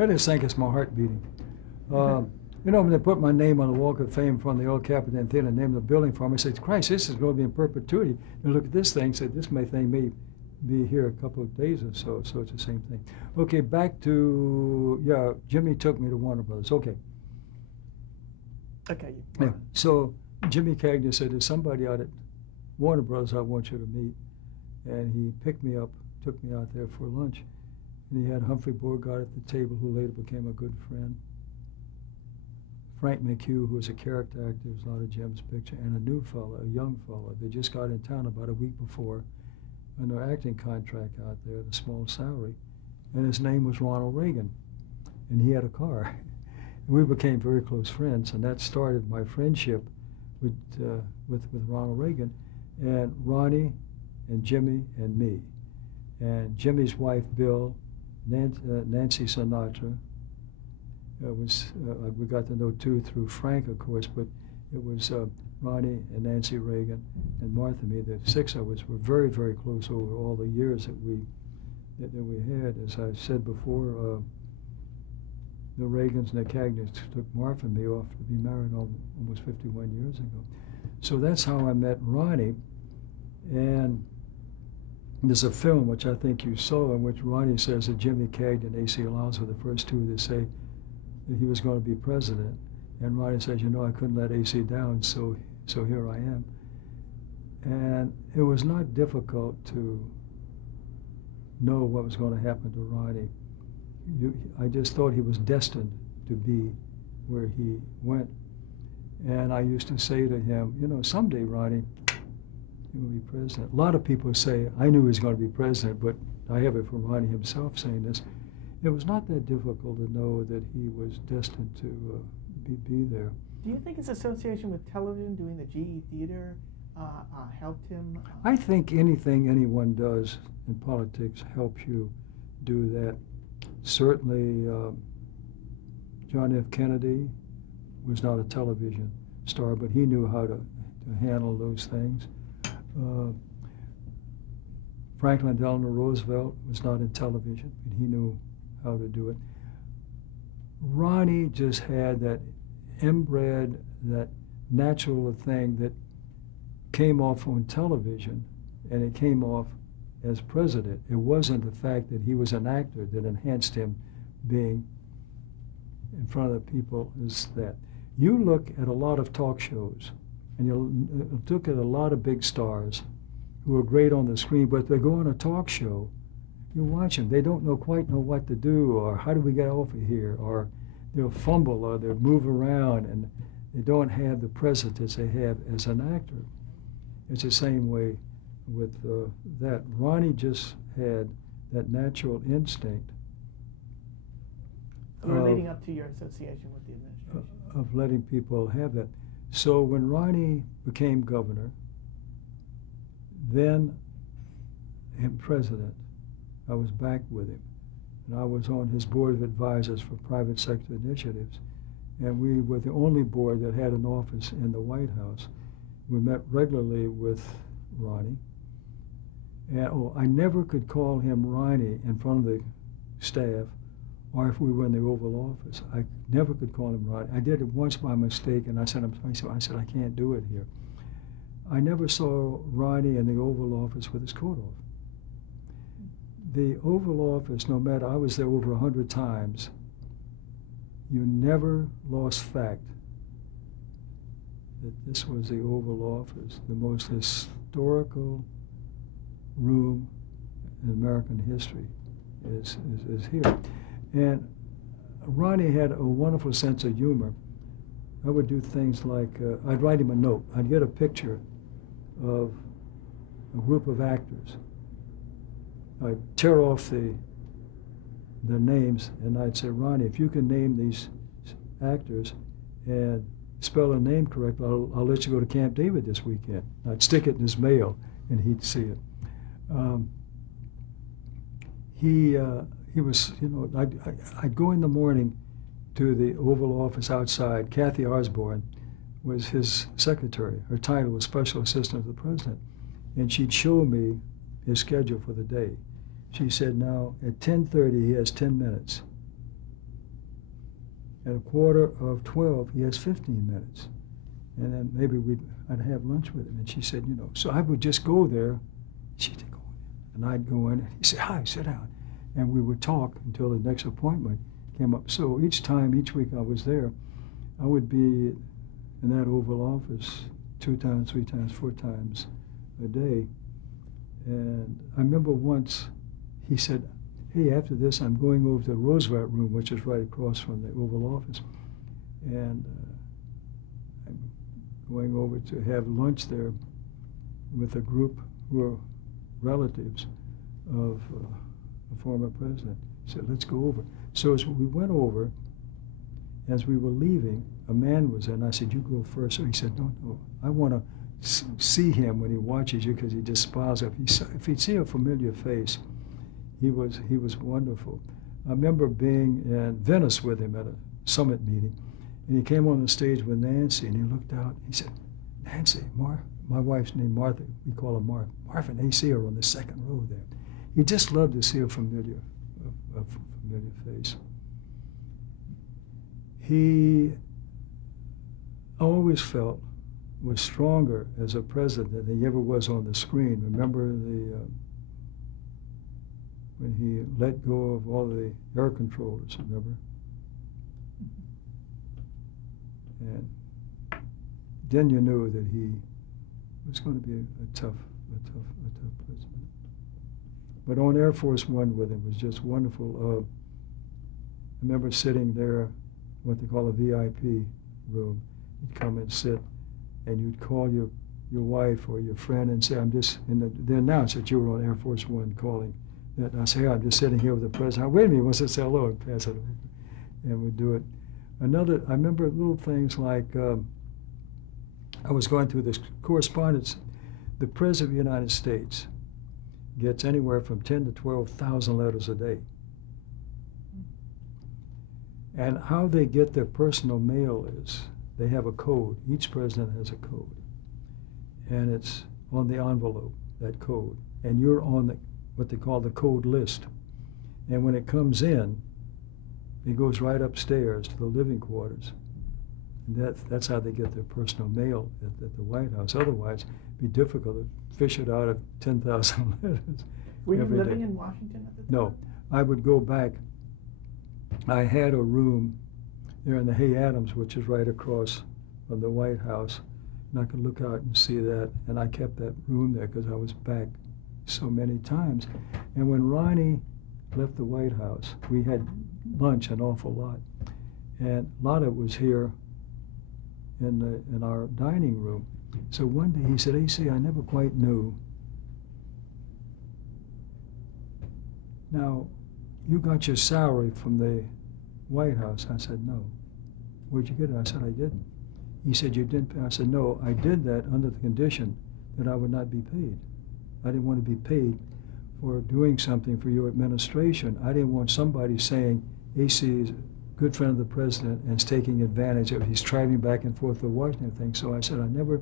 I just think it's my heart beating. You know, when they put my name on the Walk of Fame from the old Capitol Theater and named the building for me, I said, Christ, this is going to be in perpetuity. And look at this thing, said this thing may be here a couple of days or so, so it's the same thing. Okay, back to, yeah, Jimmy took me to Warner Brothers. Okay. Okay. Yeah. So Jimmy Cagney said, there's somebody out at Warner Brothers I want you to meet. And he picked me up, took me out there for lunch. And he had Humphrey Bogart at the table, who later became a good friend. Frank McHugh, who was a character actor, was a lot of Jim's picture, and a new fellow, a young fellow. They just got in town about a week before on their acting contract out there, the small salary. And his name was Ronald Reagan. And he had a car. And we became very close friends, and that started my friendship with Ronald Reagan, and Ronnie and Jimmy and me. And Jimmy's wife, Bill, Nancy Sinatra, we got to know too through Frank, of course, but it was Ronnie and Nancy Reagan and Martha and me. The six of us were very, very close over all the years that we had. As I said before, the Reagans and the Cagneys took Martha and me off to be married almost 51 years ago. So that's how I met Ronnie. And there's a film which I think you saw in which Ronnie says that Jimmy Cagney and A.C. Lyles were the first two to say that he was going to be president. And Ronnie says, you know, I couldn't let A.C. down, so here I am. And it was not difficult to know what was going to happen to Ronnie. I just thought he was destined to be where he went. And I used to say to him, you know, someday, Ronnie, he will be president. A lot of people say, I knew he was going to be president, but I have it from Ronnie himself saying this. It was not that difficult to know that he was destined to be there. Do you think his association with television, doing the GE Theater, helped him? I think anything anyone does in politics helps you do that. Certainly, John F. Kennedy was not a television star, but he knew how to handle those things. Franklin Delano Roosevelt was not in television, but he knew how to do it. Ronnie just had that inbred, that natural thing that came off on television, and it came off as president. It wasn't the fact that he was an actor that enhanced him being in front of the people. Is that you look at a lot of talk shows, and you look at a lot of big stars who are great on the screen, but they go on a talk show, you watch them, they don't quite know what to do, or how do we get off of here, or they'll fumble, or they'll move around, and they don't have the presence they have as an actor. It's the same way with that. Ronnie just had that natural instinct leading up to your association with the administration. Of letting people have that. So when Ronnie became governor, then him president, I was back with him. And I was on his board of advisors for private sector initiatives. And we were the only board that had an office in the White House. We met regularly with Ronnie. And I never could call him Ronnie in front of the staff, or if we were in the Oval Office. I never could call him Ronnie. I did it once by mistake, and I said, I can't do it here. I never saw Ronnie in the Oval Office with his coat off. The Oval Office, no matter, I was there over 100 times, you never lost fact that this was the Oval Office, the most historical room in American history is here. And Ronnie had a wonderful sense of humor. I would do things like, I'd write him a note. I'd get a picture of a group of actors. I'd tear off their names, and I'd say, Ronnie, if you can name these actors and spell a name correctly, I'll let you go to Camp David this weekend. I'd stick it in his mail, and he'd see it. He was, you know, I'd go in the morning to the Oval Office outside. Kathy Osborne was his secretary. Her title was Special Assistant to the President. And she'd show me his schedule for the day. She said, now, at 10:30, he has 10 minutes. at 11:45, he has 15 minutes. And then maybe I'd have lunch with him. And she said, so I would just go there. She'd go in, and I'd go in, and he'd say, hi, sit down. And we would talk until the next appointment came up. So each week I was there, I would be in that Oval Office 2 times, 3 times, 4 times a day. And I remember once he said, hey, after this, I'm going over to the Roosevelt Room, which is right across from the Oval Office. And I'm going over to have lunch there with a group who are relatives of the former president. He said, let's go over. So as we went over, as we were leaving, a man was there, and I said, you go first. So he said, no, I want to see him when he watches you, because he just smiles up. If he'd see a familiar face, he was wonderful. I remember being in Venice with him at a summit meeting, and he came on the stage with Nancy, and he looked out. He said, Nancy, my wife's name Martha. We call her Martha. Martha and AC are on the second row there. He just loved to see a familiar face. He always felt was stronger as a president than he ever was on the screen. Remember when he let go of all the air controllers, remember? And then you knew that he was going to be a tough president. But on Air Force One with him was just wonderful. I remember sitting there, what they call a VIP room. You'd come and sit, and you'd call your wife or your friend and say, I'm just, and they announced that you were on Air Force One calling. That I say, hey, I'm just sitting here with the president. Wait a minute, wants to say hello, and pass it, and we'd do it. I remember little things like, I was going through this correspondence. The President of the United States gets anywhere from 10 to 12,000 letters a day. And how they get their personal mail is, they have a code. Each president has a code. And it's on the envelope, that code. And you're on what they call the code list. And when it comes in, it goes right upstairs to the living quarters. And that's how they get their personal mail at the White House. Otherwise, it'd be difficult to fish it out of 10,000 letters. Were you living in Washington at the time? No. I would go back. I had a room there in the Hay Adams, which is right across from the White House. And I could look out and see that. And I kept that room there because I was back so many times. And when Ronnie left the White House, we had lunch an awful lot. And a lot of it was here in our dining room. So one day he said, AC, I never quite knew. Now, you got your salary from the White House. I said, no. Where'd you get it? I said, I didn't. He said, you didn't pay? I said, no, I did that under the condition that I would not be paid. I didn't want to be paid for doing something for your administration. I didn't want somebody saying, AC is a good friend of the president and is taking advantage of, he's driving back and forth to Washington thing. So I said, I never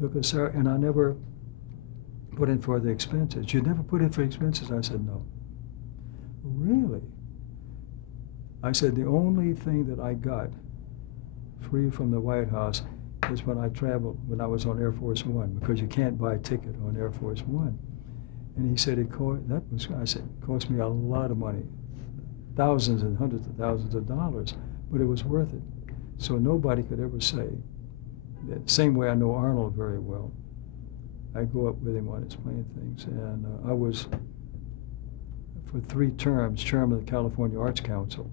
took a salary, and I never put in for the expenses. You never put in for expenses? I said, no. Really? I said, the only thing that I got free from the White House is when I traveled, when I was on Air Force One, because you can't buy a ticket on Air Force One. And he said, I said, it cost me a lot of money, thousands and hundreds of thousands of dollars, but it was worth it. So nobody could ever say, that same way I know Arnold very well. I go up with him on his plane things, and I was, for 3 terms, chairman of the California Arts Council,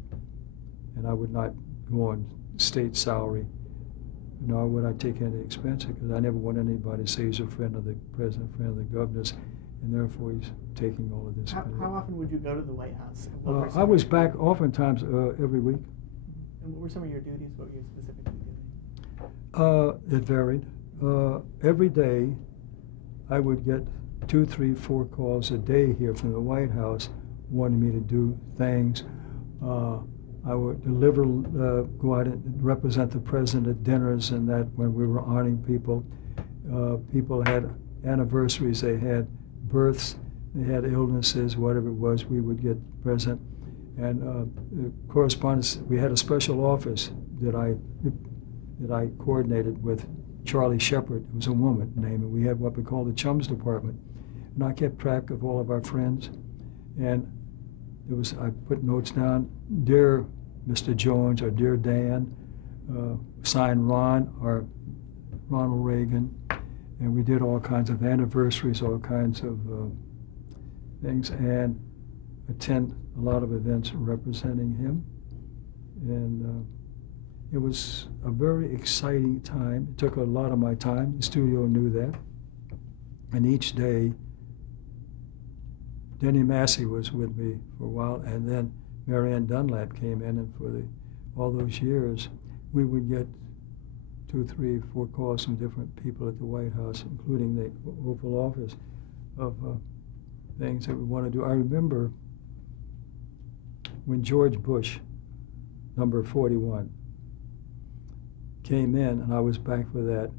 and I would not go on state salary, nor would I take any expense, because I never want anybody to say he's a friend of the president, friend of the governors, and therefore he's taking all of this. How often would you go to the White House? I was back oftentimes every week. And what were some of your duties? What were you specifically doing? It varied. Every day I would get 2, 3, 4 calls a day here from the White House wanting me to do things. I would deliver, go out and represent the president at dinners and that when we were honoring people. People had anniversaries, they had births, they had illnesses, whatever it was, we would get present. And the correspondence, we had a special office that I coordinated with Charlie Shepard. It was a woman name, and we had what we call the Chums Department. And I kept track of all of our friends. And I put notes down, dear Mr. Jones, or dear Dan, signed Ron, or Ronald Reagan. And we did all kinds of anniversaries, all kinds of things, and attend a lot of events representing him. And it was a very exciting time. It took a lot of my time. The studio knew that. And each day, Denny Massey was with me for a while, and then Marianne Dunlap came in, and for all those years, we would get 2, 3, 4 calls from different people at the White House, including the Oval Office, of things that we want to do. I remember when George Bush, number 41, came in, and I was back for that,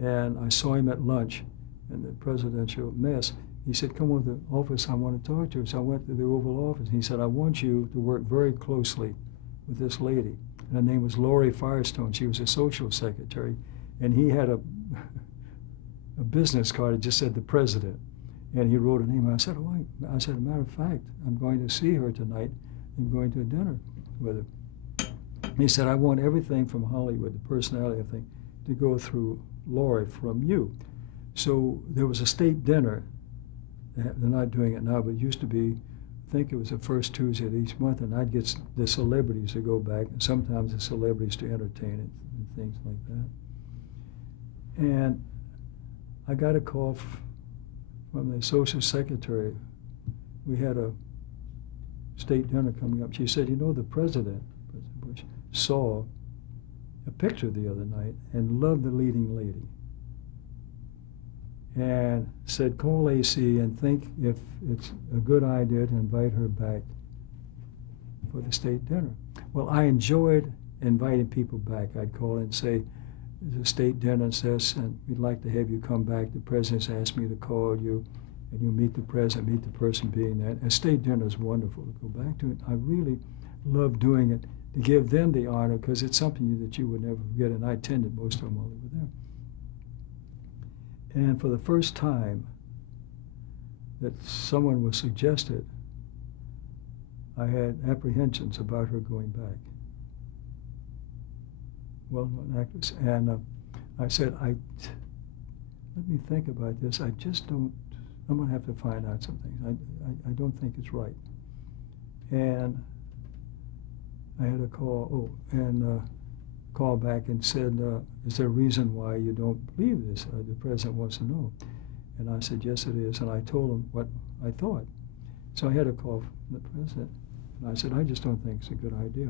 and I saw him at lunch in the presidential mess. He said, come over to the office, I want to talk to you. So I went to the Oval Office, and he said, I want you to work very closely with this lady. And her name was Lori Firestone. She was a social secretary, and he had a business card that just said the president, and he wrote a name. I said, I said, a matter of fact, I'm going to see her tonight. I'm going to a dinner with her. He said, I want everything from Hollywood, the personality thing, to go through Lori from you. So there was a state dinner. They're not doing it now, but it used to be, I think it was the first Tuesday of each month, and I'd get the celebrities to go back, and sometimes the celebrities to entertain it and things like that. And I got a call from the social secretary. We had a state dinner coming up. She said, you know, the President Bush, saw a picture the other night and loved the leading lady. And said, call AC and think if it's a good idea to invite her back for the state dinner. Well, I enjoyed inviting people back. I'd call and say, there's a state dinner, and we'd like to have you come back. The president's asked me to call you, and you meet the president, meet the person being there. A state dinner is wonderful to go back to it. I really love doing it, to give them the honor, because it's something that you would never forget, and I attended most of them while they were there. And for the first time that someone was suggested, I had apprehensions about her going back. Well-known actress. And I said, let me think about this. I just don't, I'm going to have to find out some things. I don't think it's right. And I had a call, call back and said, is there a reason why you don't believe this? The president wants to know. And I said, yes, it is. And I told him what I thought. So I had a call from the president. And I said, I just don't think it's a good idea.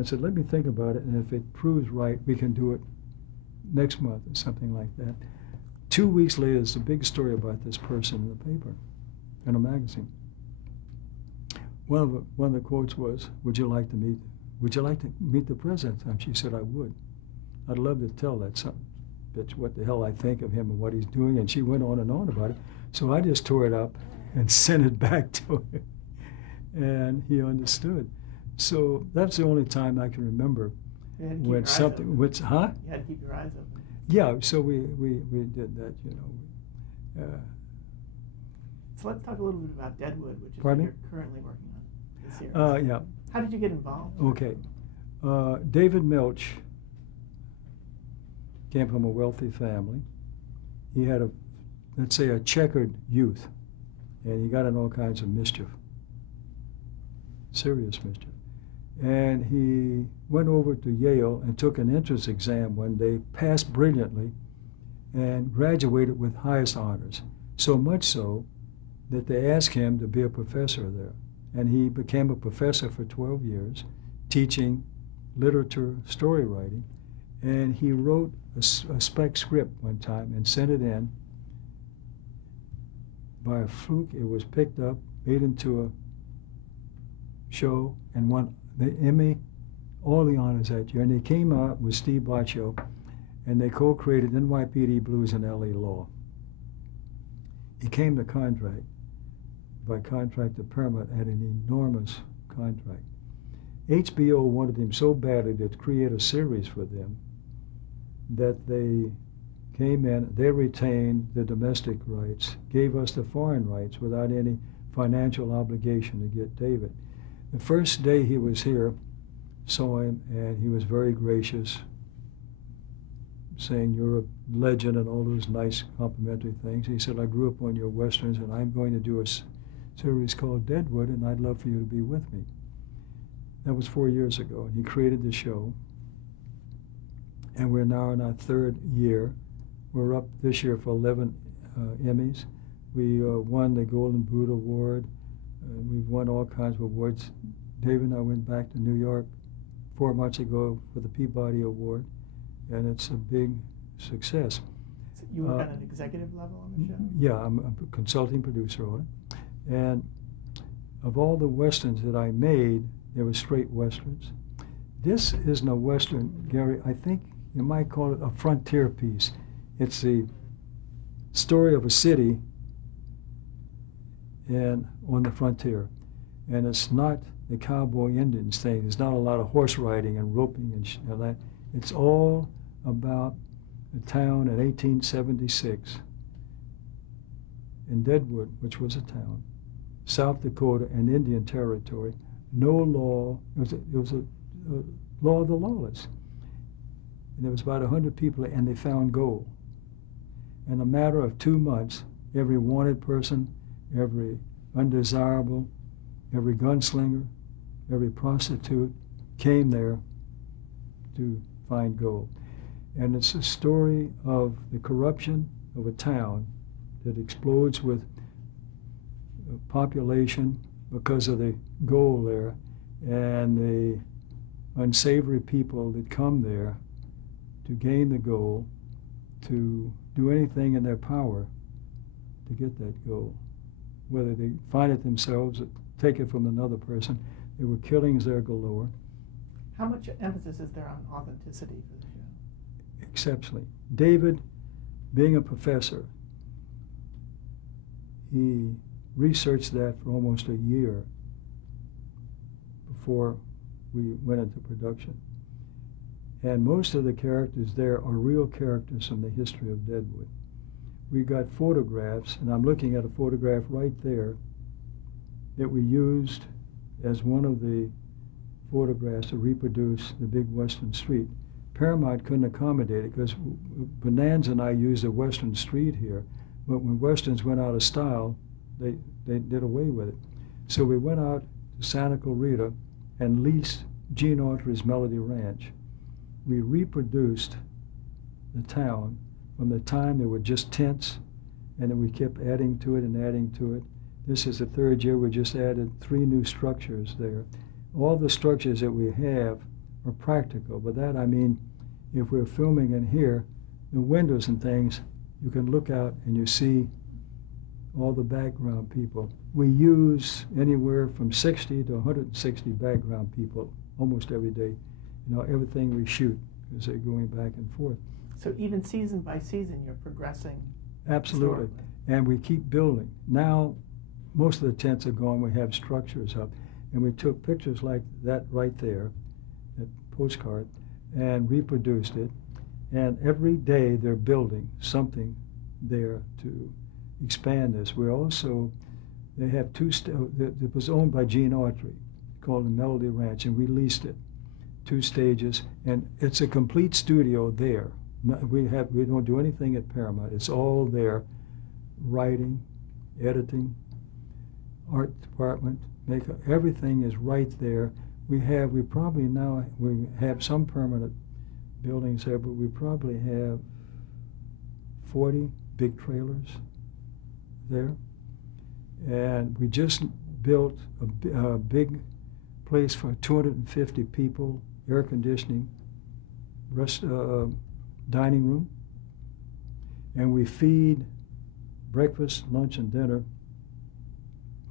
I said, let me think about it, and if it proves right, we can do it next month or something like that. 2 weeks later, there's a big story about this person in the paper, in a magazine. One of the quotes was, would you like to meet the president? And she said, I would. I'd love to tell that bitch what the hell I think of him and what he's doing. And she went on and on about it. So I just tore it up and sent it back to him. And he understood. So that's the only time I can remember when something, You had to keep your eyes open. Yeah, so we did that, you know. So let's talk a little bit about Deadwood, which is Pardon what you're currently working on, the series. Yeah. How did you get involved? Okay. David Milch came from a wealthy family. He had let's say, a checkered youth, and he got in all kinds of mischief, serious mischief. And he went over to Yale and took an entrance exam one day, passed brilliantly, and graduated with highest honors. So much so that they asked him to be a professor there. And he became a professor for 12 years, teaching literature, story writing. And he wrote a spec script one time and sent it in. By a fluke, it was picked up, made into a show, and won the Emmy, all the honors that year. And they came out with Steve Baccio, and they co-created NYPD Blues and LA Law. He came to contract, by contract to Paramount, at an enormous contract. HBO wanted him so badly to create a series for them that they came in, they retained the domestic rights, gave us the foreign rights without any financial obligation to get David. The first day he was here, saw him, and he was very gracious, saying, "You're a legend," and all those nice complimentary things. He said, "I grew up on your westerns, and I'm going to do a series called Deadwood, and I'd love for you to be with me." That was 4 years ago, and he created the show. And we're now in our third year. We're up this year for 11 Emmys. We won the Golden Boot Award. We've won all kinds of awards. David and I went back to New York 4 months ago for the Peabody Award, and it's a big success. So you work at an executive level on the show? Yeah, I'm a consulting producer on it. And of all the westerns that I made, they were straight westerns. This isn't a western, Gary. I think you might call it a frontier piece. It's the story of a city and on the frontier. And it's not the cowboy Indians thing. There's not a lot of horse riding and roping and that. It's all about a town in 1876 in Deadwood, which was a town, South Dakota and Indian Territory. No law. It was a law of the lawless. And there was about 100 people, and they found gold. In a matter of 2 months, every wanted person, every undesirable, every gunslinger, every prostitute came there to find gold. And it's a story of the corruption of a town that explodes with population because of the gold there, and the unsavory people that come there to gain the gold, to do anything in their power to get that gold. Whether they find it themselves or take it from another person, there were killings there galore. How much emphasis is there on authenticity for the show? Exceptionally. David, being a professor, he researched that for almost a year before we went into production. And most of the characters there are real characters from the history of Deadwood. We got photographs, and I'm looking at a photograph right there that we used as one of the photographs to reproduce the big Western street. Paramount couldn't accommodate it because Bonanza and I used a Western street here, but when Westerns went out of style, they did away with it. So we went out to Santa Clarita and leased Gene Autry's Melody Ranch. We reproduced the town from the time there were just tents, and then we kept adding to it and adding to it. This is the third year. We just added 3 new structures there. All the structures that we have are practical. By that I mean, if we're filming in here, the windows and things, you can look out and you see all the background people. We use anywhere from 60 to 160 background people almost every day. You know, everything we shoot, because they're going back and forth. So even season by season, you're progressing. Absolutely. And we keep building. Now, most of the tents are gone. We have structures up. And we took pictures like that right there, that postcard, and reproduced it. And every day they're building something there to expand this. We're also, they have it was owned by Gene Autry, called the Melody Ranch, and we leased it. 2 stages, and it's a complete studio there. We don't do anything at Paramount. It's all there, writing, editing, art department, makeup, everything is right there. We probably now have some permanent buildings there, but we probably have 40 big trailers there. And we just built a big place for 250 people, air conditioning, dining room, and we feed breakfast, lunch, and dinner,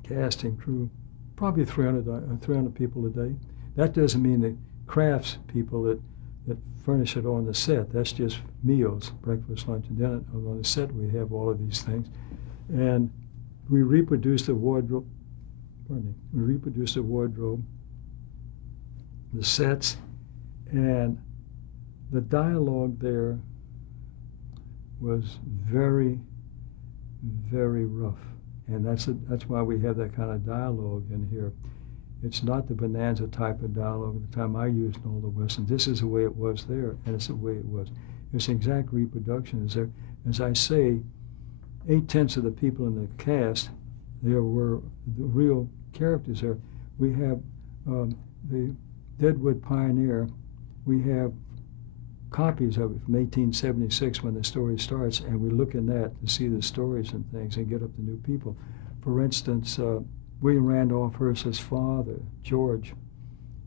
cast and crew, probably 300 people a day. That doesn't mean the crafts people that furnish it on the set. That's just meals, breakfast, lunch, and dinner. On the set we have all of these things. And we reproduce the wardrobe, the sets, and the dialogue there was very, very rough. And that's why we have that kind of dialogue in here. It's not the Bonanza type of dialogue at the time I used in all the Westerns. This is the way it was there, and it's the way it was. It's an exact reproduction. As I say, 8/10 of the people in the cast, there were the real characters there. We have the Deadwood Pioneer. We have copies of it from 1876 when the story starts, and we look in that to see the stories and things and get up to new people. For instance, William Randolph Hearst's father, George,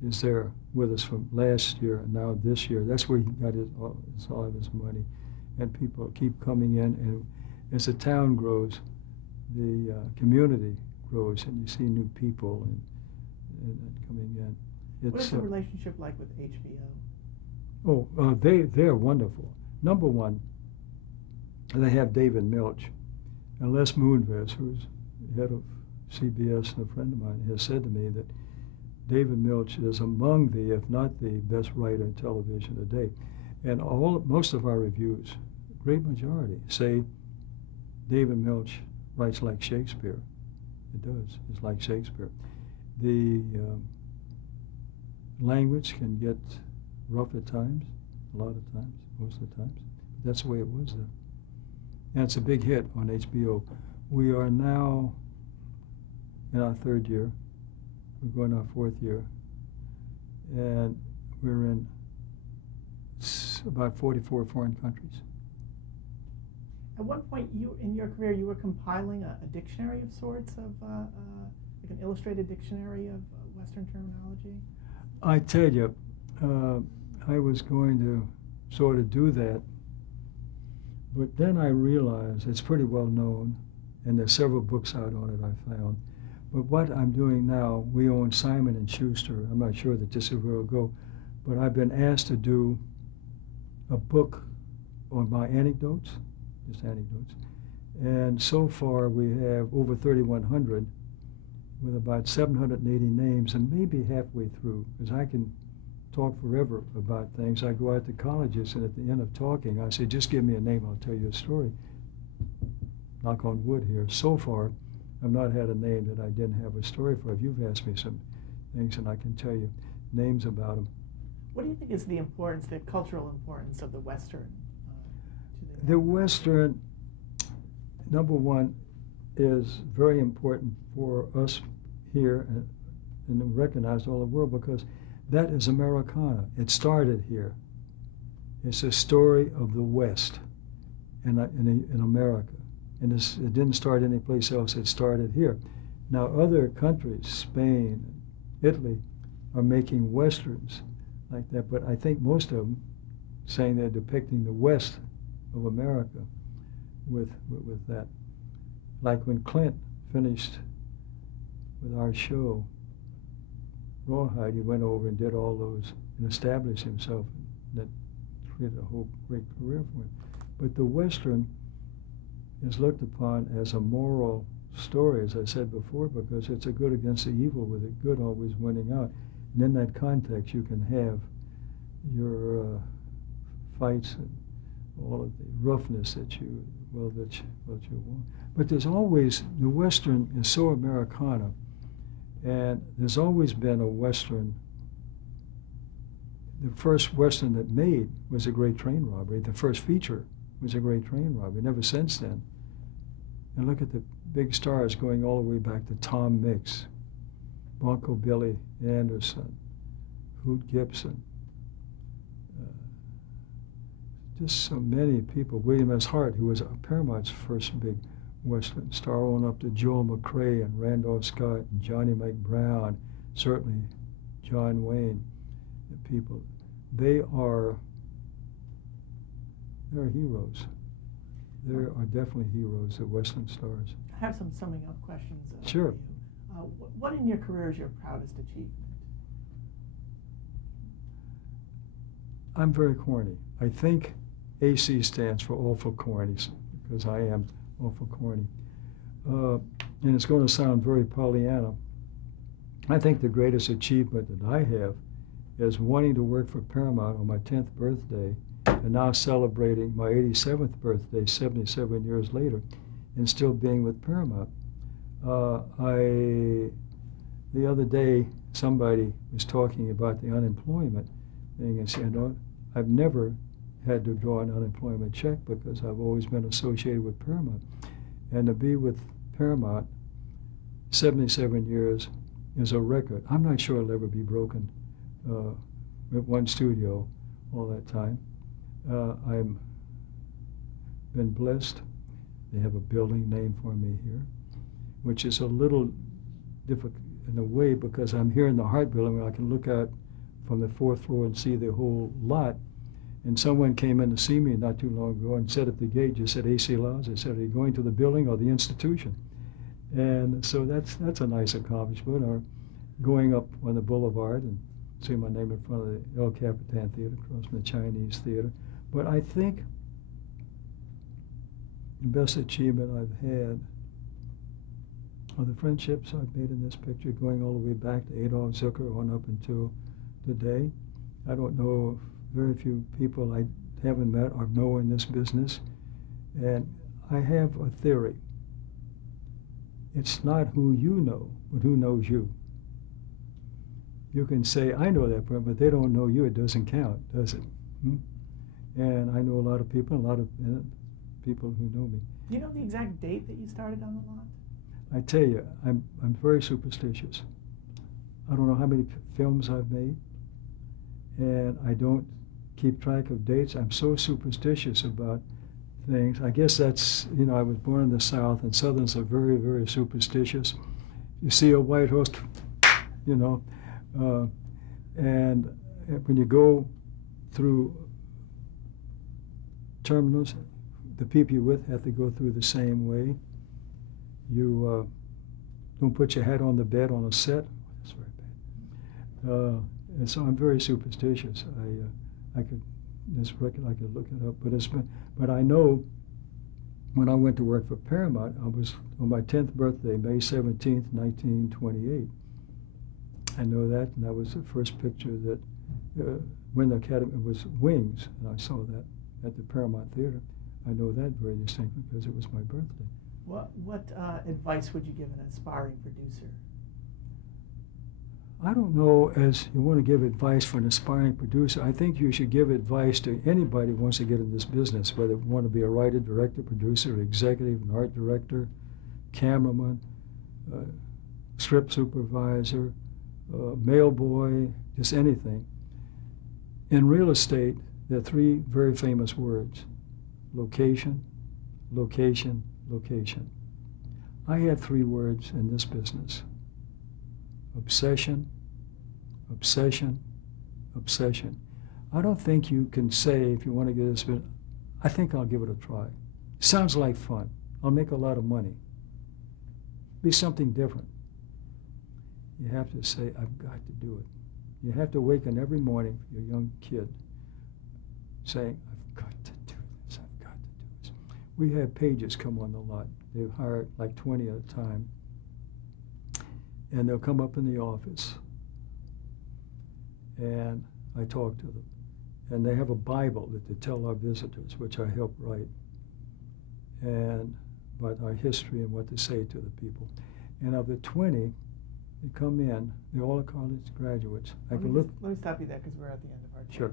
is there with us from last year and now this year. That's where he got all of his money. And people keep coming in, and as the town grows, the community grows, and you see new people and coming in. What is the relationship like with HBO? They're wonderful. Number one, they have David Milch. And Les Moonves, who's head of CBS and a friend of mine, has said to me that David Milch is among the, if not the best writer in television today. And most of our reviews, great majority, say David Milch writes like Shakespeare. It does. It's like Shakespeare. The language can get rough at times, a lot of times, most of the times. But that's the way it was then. And it's a big hit on HBO. We are now in our third year. We're going our fourth year. And we're in about 44 foreign countries. At one point in your career, you were compiling a dictionary of sorts, of like an illustrated dictionary of Western terminology? I tell you, I was going to sort of do that, but then I realized it's pretty well known, and there's several books out on it I found. But what I'm doing now, we own Simon & Schuster. I'm not sure that this is where it'll go, but I've been asked to do a book on my anecdotes, just anecdotes. And so far we have over 3,100 with about 780 names, and maybe halfway through, because I can talk forever about things. I go out to colleges, and at the end of talking, I say, just give me a name, I'll tell you a story. Knock on wood here. So far, I've not had a name that I didn't have a story for. If you've asked me some things, and I can tell you names about them. What do you think is the importance, the cultural importance of the Western? The Western, number one, is very important for us here and recognized all over the world, because that is Americana. It started here. It's a story of the West in America. And it didn't start anyplace else. It started here. Now, other countries, Spain, Italy, are making Westerns like that, but I think most of them saying they're depicting the West of America with that. Like when Clint finished with our show, Rawhide, he went over and did all those and established himself. That created a whole great career for him. But the Western is looked upon as a moral story, as I said before, because it's a good against the evil, with the good always winning out. And in that context, you can have your fights and all of the roughness that you want. But there's always, the Western is so Americana, and there's always been a Western. The first Western that made was A Great Train Robbery. The first feature was A Great Train Robbery, never since then. And look at the big stars going all the way back to Tom Mix, Bronco Billy Anderson, Hoot Gibson, just so many people. William S. Hart, who was Paramount's first big Western star, on up to Joel McCrea and Randolph Scott and Johnny McBrown, certainly John Wayne, the people. They're heroes. There are definitely heroes, the Western stars. I have some summing up questions. Sure. For you. What in your career is your proudest achievement? I'm very corny. I think AC stands for awful corny, because I am awful corny. And it's going to sound very Pollyanna. I think the greatest achievement that I have as wanting to work for Paramount on my 10th birthday and now celebrating my 87th birthday 77 years later and still being with Paramount. The other day, somebody was talking about the unemployment thing and said, "No, I've never had to draw an unemployment check because I've always been associated with Paramount." And to be with Paramount 77 years is a record. I'm not sure it'll ever be broken with one studio all that time. I've been blessed. They have a building named for me here, which is a little difficult in a way because I'm here in the Hart Building where I can look out from the 4th floor and see the whole lot. And someone came in to see me not too long ago and said at the gate, just said, "A.C. Lyles." I said, "Are you going to the building or the institution?" And so that's a nice accomplishment. Or going up on the boulevard and see my name in front of the El Capitan Theater across from the Chinese Theater. But I think the best achievement I've had are the friendships I've made in this picture, going all the way back to Adolf Zucker on up until today. I don't know very few people I haven't met or know in this business. And I have a theory. It's not who you know, but who knows you. You can say, "I know that person," but they don't know you. It doesn't count, does it? And I know a lot of people, a lot of people who know me. Do you know the exact date that you started on the lot? I tell you, I'm very superstitious. I don't know how many films I've made, and I don't keep track of dates. I'm so superstitious about things. I guess that's, I was born in the South, and Southerners are very, very superstitious. You see a white horse, and when you go through terminals, the people you're with have to go through the same way. You don't put your hat on the bed on a set. That's very bad. And so I'm very superstitious. I could look it up, but I know when I went to work for Paramount, I was on my 10th birthday, May 17th, 1928. I know that, and that was the first picture that when the Academy was Wings, and I saw that at the Paramount Theater. I know that very distinctly because it was my birthday. What advice would you give an aspiring producer? I don't know, as you want to give advice for an aspiring producer, I think you should give advice to anybody who wants to get in this business, whether you want to be a writer, director, producer, executive, an art director, cameraman, script supervisor, mail boy, just anything. In real estate, there are three very famous words: location, location, location. I have three words in this business: obsession, obsession, obsession. I don't think you can say, if you want to get this business, I think I'll give it a try. Sounds like fun. I'll make a lot of money. Be something different. You have to say, I've got to do it. You have to awaken every morning, your young kid, saying, I've got to do this, I've got to do this. We had pages come on the lot. They've hired like 20 at a time. And they'll come up in the office, and I talk to them. And they have a Bible that they tell our visitors, which I help write, and about our history and what to say to the people. And of the 20, they come in, they're all college graduates. Let me stop you there because we're at the end of our chat. Sure.